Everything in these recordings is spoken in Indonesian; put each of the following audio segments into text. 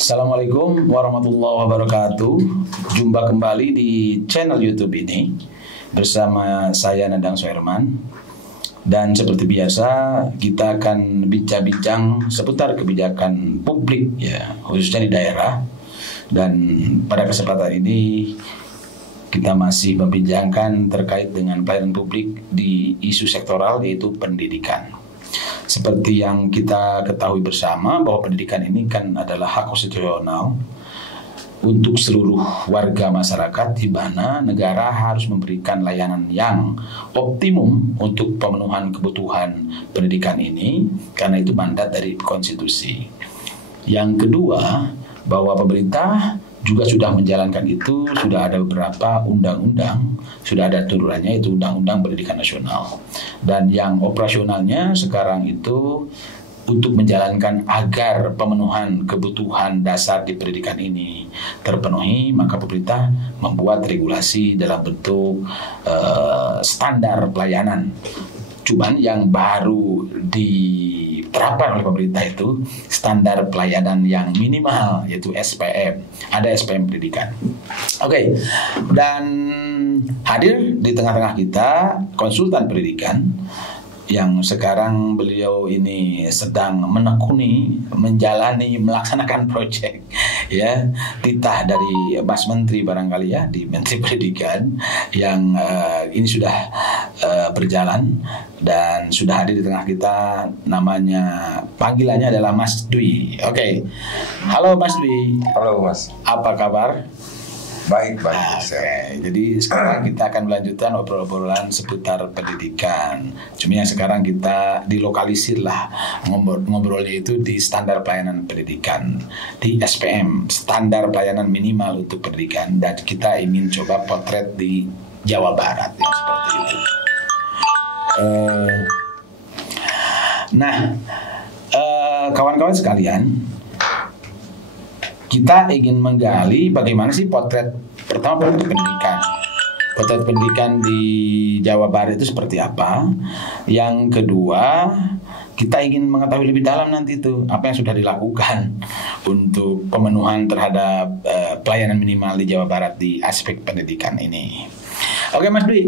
Assalamualaikum warahmatullahi wabarakatuh. Jumpa kembali di channel YouTube ini bersama saya Nadang Soerman. Dan seperti biasa kita akan bincang-bincang seputar kebijakan publik ya, khususnya di daerah. Dan pada kesempatan ini kita masih membincangkan terkait dengan pelayanan publik di isu sektoral, yaitu pendidikan. Seperti yang kita ketahui bersama bahwa pendidikan ini kan adalah hak konstitusional untuk seluruh warga masyarakat, di mana negara harus memberikan layanan yang optimum untuk pemenuhan kebutuhan pendidikan ini, karena itu mandat dari konstitusi. Yang kedua, bahwa pemerintah juga sudah menjalankan itu, sudah ada beberapa undang-undang, sudah ada turunannya, itu Undang-Undang Pendidikan Nasional. Dan yang operasionalnya sekarang itu untuk menjalankan agar pemenuhan kebutuhan dasar di pendidikan ini terpenuhi, maka pemerintah membuat regulasi dalam bentuk standar pelayanan. Cuman yang baru diterapkan oleh pemerintah itu standar pelayanan yang minimal, yaitu SPM. Ada SPM pendidikan. Oke. Dan hadir di tengah-tengah kita konsultan pendidikan yang sekarang beliau ini sedang menekuni, menjalani, melaksanakan proyek ya, titah dari Mas Menteri barangkali ya, di Menteri Pendidikan yang ini sudah berjalan dan sudah hadir di tengah kita. Namanya, panggilannya adalah Mas Dwi. Oke. Halo Mas Dwi. Halo Mas. Apa kabar? Baik. Oke. Jadi sekarang kita akan melanjutkan obrolan seputar pendidikan. Cuma yang sekarang kita dilokalisir lah ngobrolnya itu di standar pelayanan pendidikan, di SPM, standar pelayanan minimal untuk pendidikan, dan kita ingin coba potret di Jawa Barat yang seperti itu. Kawan-kawan sekalian, kita ingin menggali bagaimana sih potret pendidikan. Potret pendidikan di Jawa Barat itu seperti apa. Yang kedua, kita ingin mengetahui lebih dalam nanti itu apa yang sudah dilakukan untuk pemenuhan terhadap pelayanan minimal di Jawa Barat di aspek pendidikan ini. Oke Mas Dwi,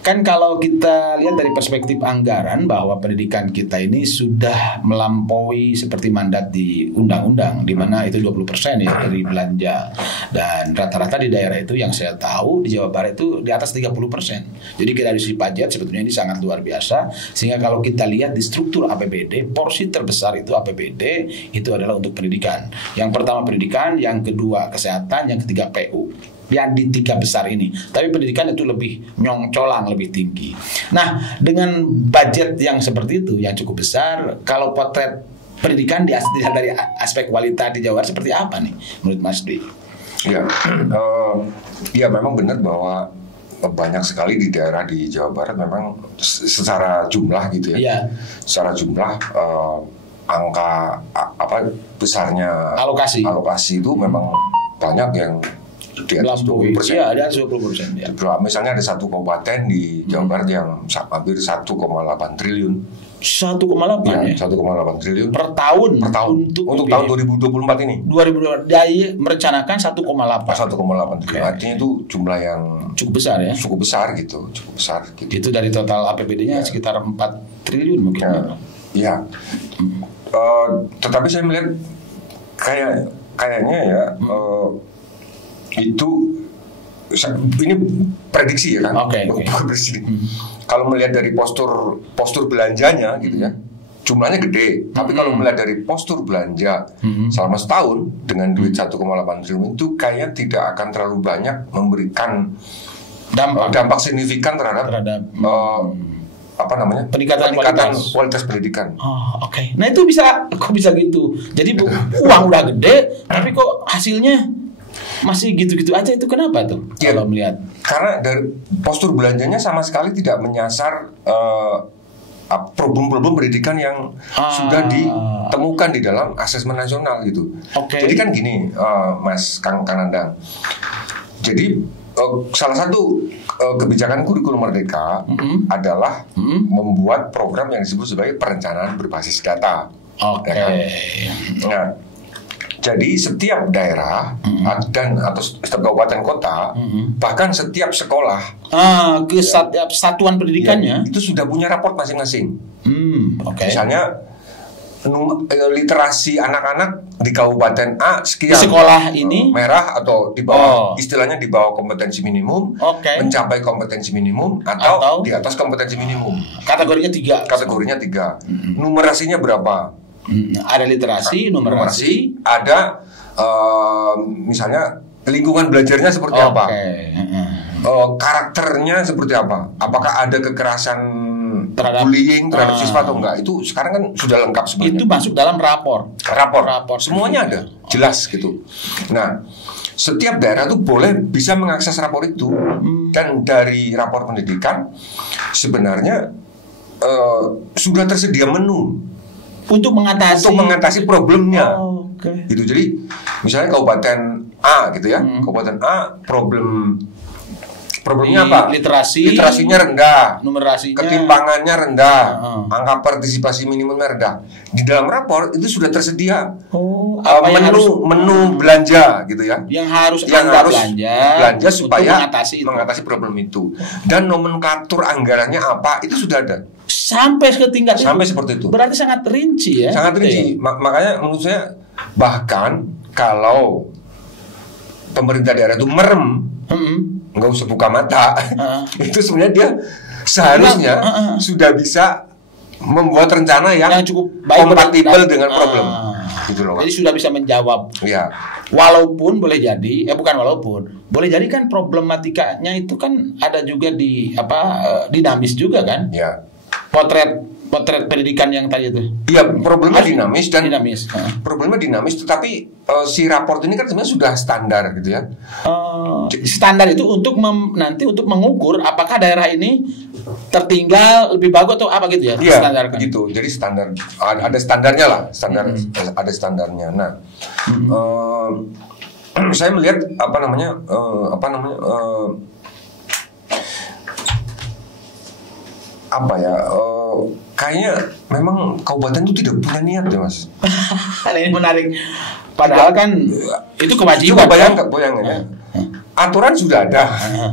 kan kalau kita lihat dari perspektif anggaran bahwa pendidikan kita ini sudah melampaui seperti mandat di undang-undang, di mana itu 20% ya dari belanja, dan rata-rata di daerah itu yang saya tahu di Jawa Barat itu di atas 30%. Jadi dari sisi pajak sebetulnya ini sangat luar biasa, sehingga kalau kita lihat di struktur APBD, porsi terbesar itu APBD itu adalah untuk pendidikan. Yang pertama pendidikan, yang kedua kesehatan, yang ketiga PU. Yang di tiga besar ini, tapi pendidikan itu lebih nyongcolang, lebih tinggi. Nah, dengan budget yang seperti itu, yang cukup besar, kalau potret pendidikan dilihat dari aspek kualitas di Jawa Barat seperti apa nih, menurut Mas Dwi? Ya, memang benar bahwa banyak sekali di daerah di Jawa Barat memang secara jumlah gitu ya. Iya. Secara jumlah angka besarnya alokasi itu memang banyak yang di atas 20%. Iya, di atas 20%. Ya. Misalnya ada satu kabupaten di Jawa Barat yang hampir 1,8 triliun. 1,8 ya? 1,8 triliun per tahun untuk tahun 2024 ini. 2024 dia merencanakan 1,8 triliun. Artinya itu jumlah yang cukup besar ya. Cukup besar gitu. Itu dari total APBD-nya sekitar 4 triliun mungkin. Iya. Tetapi saya melihat kayaknya ya itu ini prediksi ya kan. Oke. Kalau melihat dari postur belanjanya gitu ya, jumlahnya gede. Tapi kalau melihat dari postur belanja selama setahun dengan duit 1,8 triliun itu kayaknya tidak akan terlalu banyak memberikan dampak signifikan terhadap peningkatan kualitas pendidikan. Oke. Nah itu kok bisa gitu. Jadi uang udah gede, tapi kok hasilnya masih gitu-gitu aja, itu kenapa tuh? Ya, kalau melihat karena dari postur belanjanya sama sekali tidak menyasar problem-problem pendidikan yang sudah ditemukan di dalam asesmen nasional gitu. Jadi kan gini, Mas Kang Nandang. Jadi salah satu kebijakan kurikulum Merdeka adalah membuat program yang disebut sebagai perencanaan berbasis data. Oke. Ya kan? Nah, Jadi setiap daerah dan atau setiap kabupaten kota, bahkan setiap sekolah, setiap satuan pendidikannya itu sudah punya raport masing-masing. Misalnya literasi anak-anak di kabupaten A sekian, di sekolah ini merah atau di bawah, istilahnya di bawah kompetensi minimum, mencapai kompetensi minimum atau di atas kompetensi minimum. Kategorinya 3. Kategorinya 3. Numerasinya berapa? Ada literasi, numerasi, ada misalnya lingkungan belajarnya seperti apa, karakternya seperti apa, apakah ada kekerasan bullying terhadap siswa atau enggak. Itu sekarang kan sudah lengkap sebenarnya. Itu masuk dalam rapor. Semuanya ada, jelas gitu. Nah, setiap daerah tuh bisa mengakses rapor itu. Dan dari rapor pendidikan sebenarnya sudah tersedia menu untuk mengatasi problemnya. Gitu. Jadi misalnya kabupaten A gitu ya, kabupaten A problemnya apa? Literasinya rendah, numerasinya, ketimpangannya rendah, angka partisipasi minimumnya rendah. Di dalam rapor itu sudah tersedia menu belanja gitu ya, yang harus belanja supaya mengatasi problem itu. Dan nomenklatur anggarannya apa itu sudah ada. Sampai seperti itu. Berarti sangat rinci ya. Sangat rinci. Makanya menurut saya bahkan kalau pemerintah daerah itu merem, nggak usah buka mata, itu sebenarnya dia seharusnya sudah bisa membuat rencana yang cukup kompatibel dengan problem. Gitu loh. Jadi sudah bisa menjawab. Ya. Walaupun boleh jadi, boleh jadi kan problematikanya itu kan ada juga dinamis juga kan? Ya. Potret pendidikan yang tadi itu. Iya, problemnya dinamis. Problemnya dinamis, tetapi si raport ini kan sebenarnya sudah standar gitu ya. Standar itu untuk nanti untuk mengukur apakah daerah ini tertinggal lebih bagus atau apa gitu ya? Iya, begitu. Jadi standar ada standarnya lah, ada standarnya. Nah, saya melihat kayaknya memang kabupaten itu tidak punya niat ya Mas. Ini menarik. Padahal kan itu kewajiban. Bayangkan ya. Aturan sudah ada,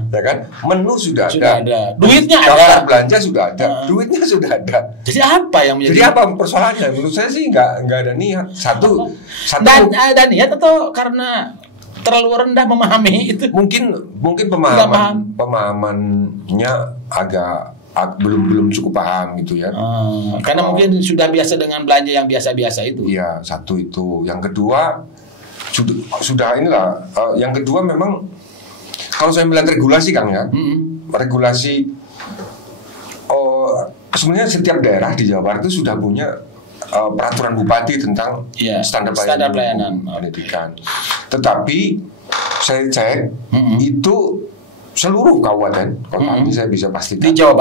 ya kan? Menu sudah ada. Duitnya ada. Daftar belanja sudah ada. Duitnya sudah ada. Jadi apa yang menjadi? Jadi apa persoalannya? Menurut saya sih nggak ada niat. Satu. Dan ada niat atau karena terlalu rendah memahami itu? Mungkin pemahamannya agak belum cukup paham gitu ya. Karena mungkin sudah biasa dengan belanja yang biasa-biasa itu. Iya, satu itu. Yang kedua sudah inilah. Yang kedua memang kalau saya melihat regulasi Kang ya, regulasi sebenarnya setiap daerah di Jawa Barat itu sudah punya peraturan bupati tentang standar pelayanan pendidikan. Tetapi saya cek itu seluruh kabupaten kota ini saya bisa pastikan di Jawa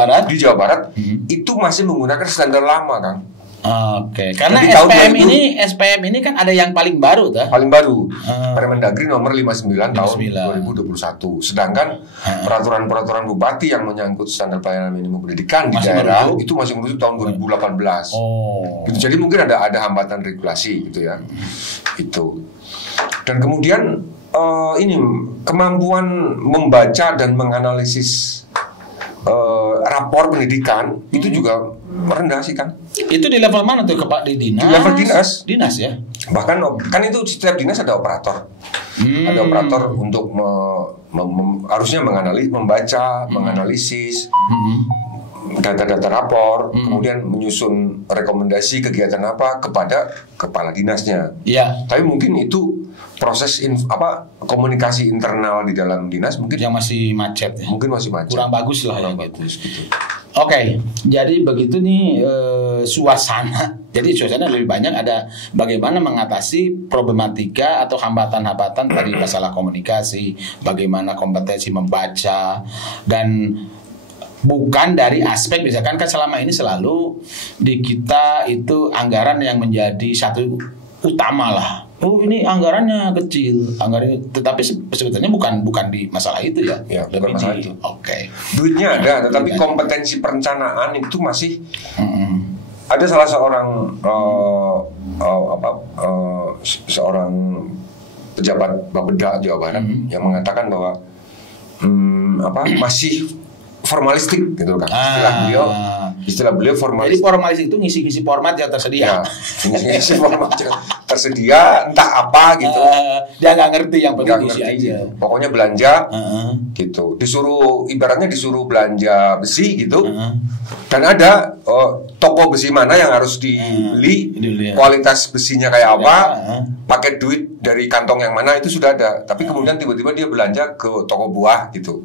Barat itu masih menggunakan standar lama Kang. Oke. Karena SPM ini kan ada yang paling baru Permendagri nomor 59 tahun 2021. Sedangkan peraturan bupati yang menyangkut standar pelayanan minimum pendidikan di daerah itu masih merujuk tahun 2018. Gitu. Jadi mungkin ada hambatan regulasi gitu ya. Itu. Dan kemudian ini kemampuan membaca dan menganalisis rapor pendidikan itu juga rendah sih Kang. Itu di level mana tuh Pak? Di dinas? Di level dinas ya. Bahkan kan itu setiap dinas ada operator. Ada operator untuk harusnya membaca, menganalisis data-data rapor, kemudian menyusun rekomendasi kegiatan apa kepada kepala dinasnya. Iya. Tapi mungkin itu proses komunikasi internal di dalam dinas mungkin yang masih macet ya. Mungkin masih macet. Kurang bagus lah ya gitu. Oke, jadi begitu nih suasana. Jadi suasana lebih banyak ada bagaimana mengatasi problematika atau hambatan-hambatan tadi masalah komunikasi, bagaimana kompetensi membaca, dan bukan dari aspek misalkan kan selama ini selalu di kita itu anggaran yang menjadi satu utama lah. Oh ini anggarannya kecil, tetapi sebetulnya bukan di masalah itu ya. Ya, bukan masalah itu. Oke. Duitnya ada, tetapi kompetensi perencanaan itu masih ada salah seorang seorang pejabat Bapeda Jawa Barat yang mengatakan bahwa masih formalistik gitu kan. Istilah beliau formalistik. Jadi formalistik itu ngisi-ngisi format yang tersedia. Ya, ngisi format yang tersedia entah apa gitu. Dia nggak ngerti, yang penting isi aja. Pokoknya belanja gitu. Ibaratnya disuruh belanja besi gitu. Dan ada toko besi mana yang harus dibeli, kualitas besinya kayak apa, pakai duit dari kantong yang mana itu sudah ada. Tapi kemudian tiba-tiba dia belanja ke toko buah gitu.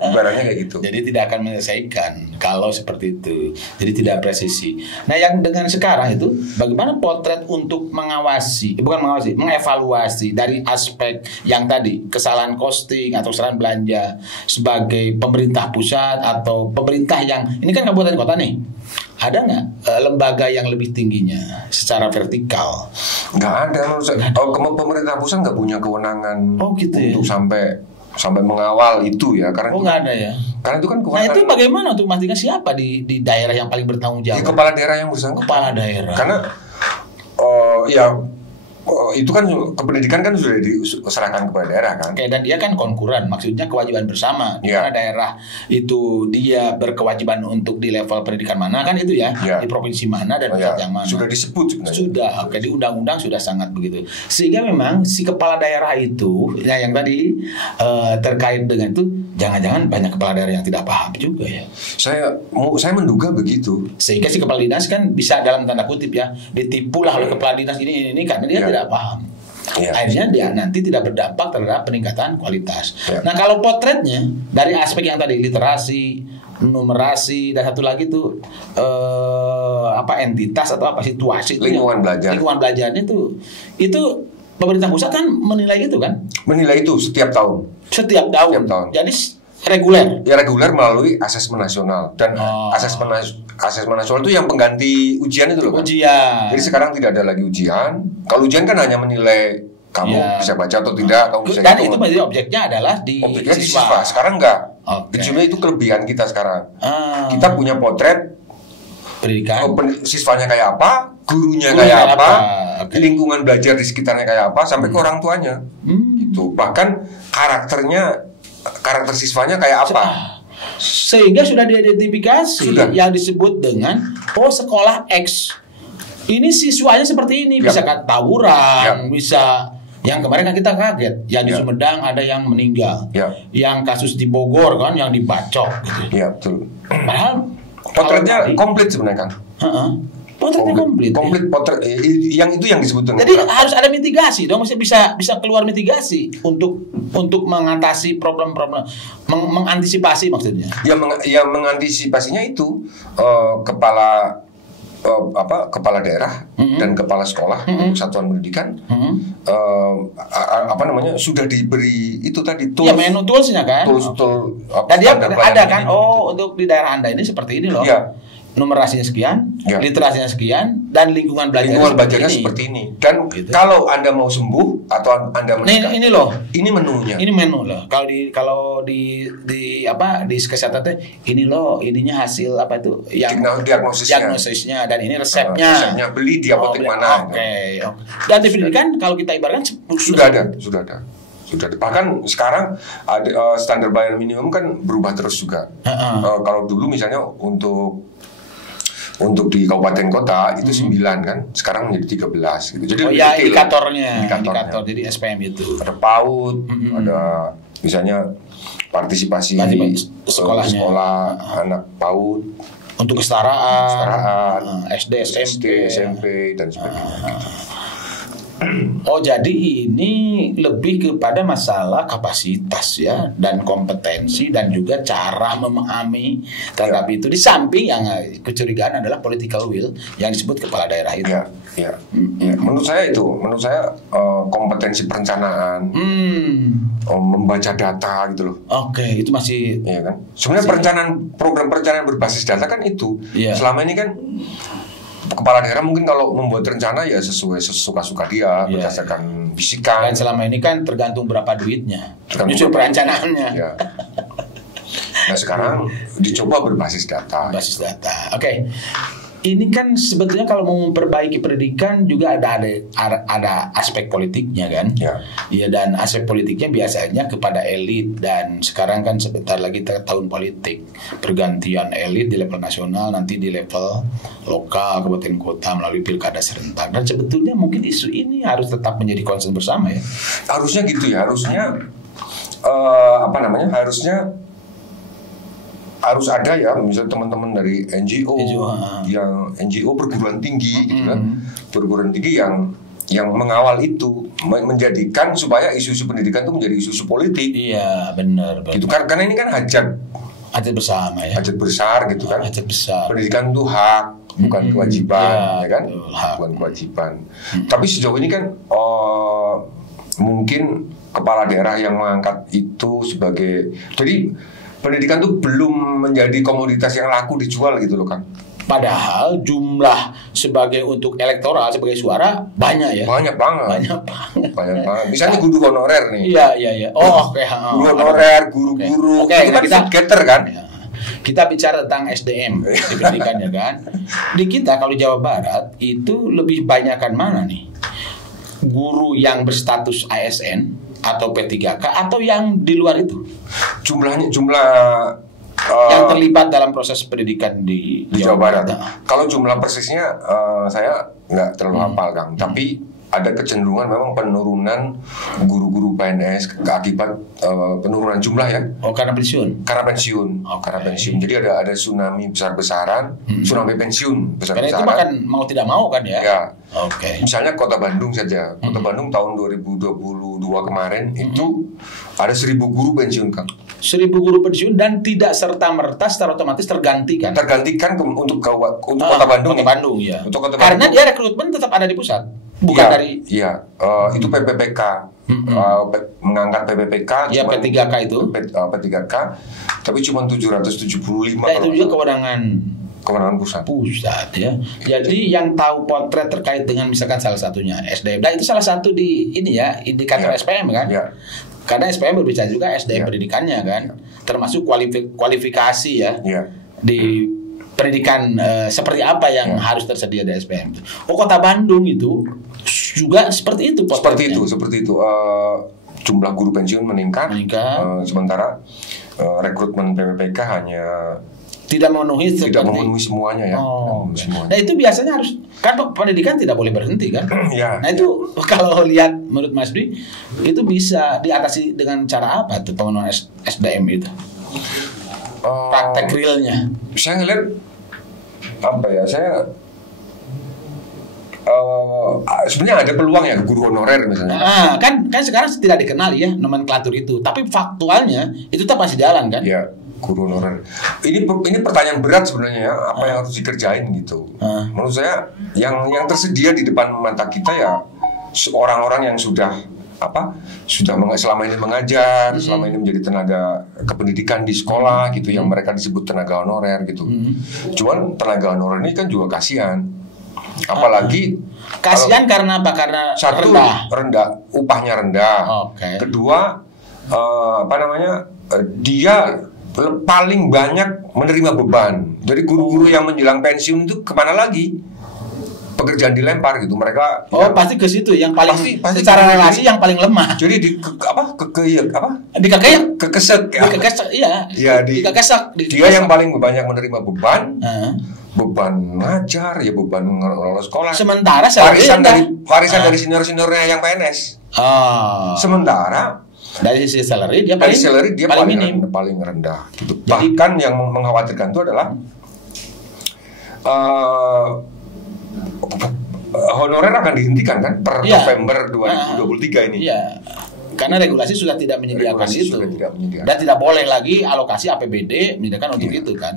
Ibaratnya kayak gitu. Jadi tidak akan menyelesaikan kalau seperti itu. Jadi tidak presisi. Nah, yang dengan sekarang itu bagaimana potret untuk mengevaluasi dari aspek yang tadi, kesalahan costing atau kesalahan belanja sebagai pemerintah pusat atau pemerintah yang ini kan kabupaten kota nih. Ada nggak lembaga yang lebih tingginya secara vertikal? Nggak ada menurut saya. Pemerintah pusat nggak punya kewenangan untuk sampai mengawal itu ya, karena nggak ada ya. Karena itu kan kewenangan. Nah, itu bagaimana untuk memastikan siapa di daerah yang paling bertanggung jawab? Kepala daerah yang bersangkutan. Kepala daerah. Karena itu kan kependidikan kan sudah diserahkan kepada daerah kan. Oke, dan dia kan konkuren, maksudnya kewajiban bersama. Di mana daerah itu dia berkewajiban untuk di level pendidikan mana kan itu ya, di provinsi mana dan pusat yang mana. Sudah disebut sebenarnya. Sudah, oke, di undang-undang sudah sangat begitu. Sehingga memang si kepala daerah itu yang tadi terkait dengan itu, jangan-jangan banyak kepala daerah yang tidak paham juga ya. Saya menduga begitu. Sehingga si kepala dinas kan bisa dalam tanda kutip ya ditipulah oleh kepala dinas ini karena dia tidak paham. Akhirnya dia nanti tidak berdampak terhadap peningkatan kualitas. Nah, kalau potretnya dari aspek yang tadi literasi, numerasi, dan satu lagi tuh entitas atau apa situasi lingkungan belajarnya itu pemerintah pusat kan menilai itu kan? Menilai itu setiap tahun. Setiap tahun. Jadi reguler. Ya reguler melalui asesmen nasional dan asesmen nasional itu yang pengganti ujian itu loh kan. Ujian. Jadi sekarang tidak ada lagi ujian. Kalau ujian kan hanya menilai kamu bisa baca atau tidak, kamu bisa dan itu berarti objeknya adalah di siswa. Sekarang enggak. Sebenarnya itu kelebihan kita sekarang. Kita punya potret pendidikan. Siswanya kayak apa, gurunya kayak apa, lingkungan belajar di sekitarnya kayak apa, sampai ke orang tuanya. Gitu. Bahkan karakter siswanya kayak apa, sehingga sudah diidentifikasi yang disebut dengan sekolah X ini siswanya seperti ini, bisa tawuran, bisa yang kemarin kan kita kaget yang di Sumedang ada yang meninggal, yang kasus di Bogor kan yang dibacok gitu. Betul. Padahal potretnya komplit sebenarnya kan. Potretnya komplit potret yang disebut dengan. Jadi harus ada mitigasi dong, mesti bisa keluar mitigasi untuk mengatasi problem-problem, mengantisipasi maksudnya. Ya mengantisipasinya itu kepala daerah dan kepala sekolah satuan pendidikan sudah diberi itu tadi tools. Ya menu toolsnya kan. Dan dia ada kan untuk di daerah Anda ini seperti ini loh. Numerasinya sekian, literasinya sekian, dan lingkungan belajarnya seperti ini. Dan kalau Anda mau sembuh atau Anda meninggal, ini loh, ini menunya. Ini menu loh. Kalau di kesehatan ini loh, ininya hasil apa itu yang diagnosisnya dan ini resepnya. Beli di apotek mana? Oke. Dan di pendidikan kalau kita ibaratkan sudah ada. Bahkan sekarang ada standar bayar minimum kan berubah terus juga. Kalau dulu misalnya untuk di kabupaten kota itu 9 kan, sekarang menjadi 13 gitu. Jadi indikatornya. Jadi SPM itu. Ada PAUD, ada misalnya partisipasi sekolah anak PAUD untuk kesetaraan, SD, SMP dan sebagainya. Jadi ini lebih kepada masalah kapasitas ya dan kompetensi dan juga cara memahami terhadap itu. Di samping yang kecurigaan adalah political will yang disebut kepala daerah itu. Menurut saya kompetensi perencanaan, membaca data gitu loh. Itu masih. Iya kan. Sebenarnya program perencanaan berbasis data kan itu. Selama ini kan kepala daerah mungkin kalau membuat rencana ya sesuai suka-suka dia berdasarkan bisikan. Dan selama ini kan tergantung berapa duitnya, nyusun perencanaannya. Nah sekarang dicoba berbasis data. Oke. ini kan sebetulnya kalau mau memperbaiki pendidikan juga ada aspek politiknya kan. Ya, dan aspek politiknya biasanya kepada elit, dan sekarang kan sebentar lagi tahun politik, pergantian elit di level nasional, nanti di level lokal, kabupaten kota melalui pilkada serentak. Dan sebetulnya mungkin isu ini harus tetap menjadi concern bersama ya. Harusnya gitu ya, harusnya harus ada ya, misalnya teman-teman dari NGO yang NGO perguruan tinggi gitu kan, perguruan tinggi yang mengawal itu, menjadikan supaya isu-isu pendidikan itu menjadi isu-isu politik. Iya, benar. Gitu kan, karena ini kan hajat bersama ya. Hajat besar gitu kan. Hajat besar. Pendidikan itu hak, bukan kewajiban, ya kan? Bukan kewajiban. Tapi sejauh ini kan mungkin kepala daerah yang mengangkat itu sebagai, jadi pendidikan itu belum menjadi komoditas yang laku dijual gitu loh Kang. Padahal jumlah sebagai untuk elektoral, sebagai suara banyak ya. Banyak banget. Misalnya guru honorer nih. Iya. Oh, oke. Guru honorer, guru-guru. Itu kan kita getter kan. Ya. Kita bicara tentang SDM di pendidikannya kan. Di kita kalau Jawa Barat itu lebih banyakkan mana nih? Guru yang berstatus ASN atau P3K atau yang di luar itu? Jumlah yang terlibat dalam proses pendidikan di Jawa Barat. Kalau jumlah persisnya saya nggak terlalu hafal Kang, tapi ada kecenderungan memang penurunan guru-guru PNS akibat penurunan jumlah ya. Oh, karena pensiun. Karena pensiun. Jadi ada tsunami besar-besaran, tsunami pensiun besar-besaran. Karena itu kan mau tidak mau kan ya. Ya. Misalnya Kota Bandung saja. Kota Bandung tahun 2022 kemarin itu ada 1.000 guru pensiun Kang. 1.000 guru pensiun dan tidak serta-merta secara otomatis tergantikan. Untuk Kota Bandung. Kota Bandung ya. Untuk Kota Karena Bandung, dia rekrutmen tetap ada di pusat. Bukan dari. Iya. Itu PPPK. Mengangkat PPPK. Iya, P3K itu. P3K. Tapi cuma 775. Nah, itu juga kewenangan pusat ya. Jadi yang tahu potret terkait dengan misalkan salah satunya SDM. Nah, itu salah satu di ini ya, indikator SPM kan. Karena SPM berbicara juga SDM pendidikannya kan, termasuk kualifikasi ya. Di pendidikan seperti apa yang harus tersedia di SPM. Kota Bandung itu juga seperti itu potretnya. Seperti itu. Jumlah guru pensiun meningkat. Sementara rekrutmen PPPK hanya tidak memenuhi semuanya ya. Nah itu biasanya harus, kan pendidikan tidak boleh berhenti kan. Nah itu kalau lihat menurut Mas Dwi itu bisa diatasi dengan cara apa tuh pemenuhan SDM itu? Praktek realnya. Saya ngeliat sebenarnya ada peluang ya guru honorer misalnya. Kan sekarang tidak dikenal ya nomenklatur itu, tapi faktualnya itu tetap masih jalan kan? Ya. Guru honorer. Ini pertanyaan berat sebenarnya ya, apa yang harus dikerjain gitu. Menurut saya yang tersedia di depan mata kita ya orang-orang yang sudah selama ini mengajar, selama ini menjadi tenaga kependidikan di sekolah gitu, yang mereka disebut tenaga honorer gitu. Cuman tenaga honorer ini kan juga kasihan. Apalagi kasihan karena apa? Karena satu rendah, upahnya rendah. Kedua dia paling banyak menerima beban. Jadi guru-guru yang menjelang pensiun itu kemana lagi? Pekerjaan dilempar gitu. Mereka pasti ke situ yang paling pasti secara relasi yang paling lemah. Jadi dia yang paling banyak menerima beban. Beban ngajar ya, beban ngelola sekolah. Sementara warisan dari senior-seniornya yang PNS. Sementara dari sisi salary dia paling rendah gitu. Bahkan yang mengkhawatirkan itu adalah honorer akan dihentikan kan per November 2023 ini. Karena regulasi sudah tidak menyediakan itu. Dan tidak boleh lagi alokasi APBD menyediakan untuk itu kan.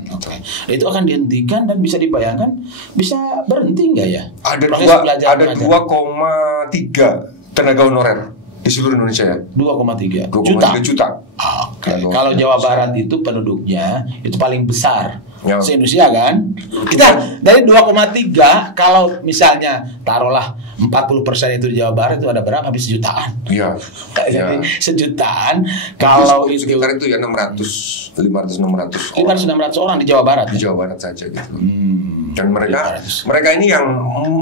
Itu akan dihentikan dan bisa dibayangkan bisa berhenti nggak ya? Ada 2,3 tenaga honorer di seluruh Indonesia ya. 2,3 juta. Kalau Jawa Barat itu penduduknya itu paling besar Ya. Se-Indonesia kan. Kita dari 2,3 kalau misalnya taruhlah 40% itu di Jawa Barat itu ada berapa? Habis sejutaan. Iya. Jadi sejutaan kalau itu sekitar itu ya 500 600 orang di Jawa Barat. di Jawa Barat saja gitu. Dan mereka ini yang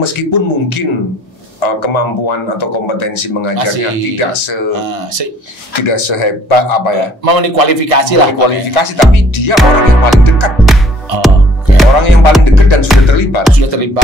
meskipun mungkin kemampuan atau kompetensi mengajarnya tidak sehebat apa ya, mau dikualifikasi lah, kualifikasi, tapi dia orang yang paling dekat, orang yang paling dekat dan sudah terlibat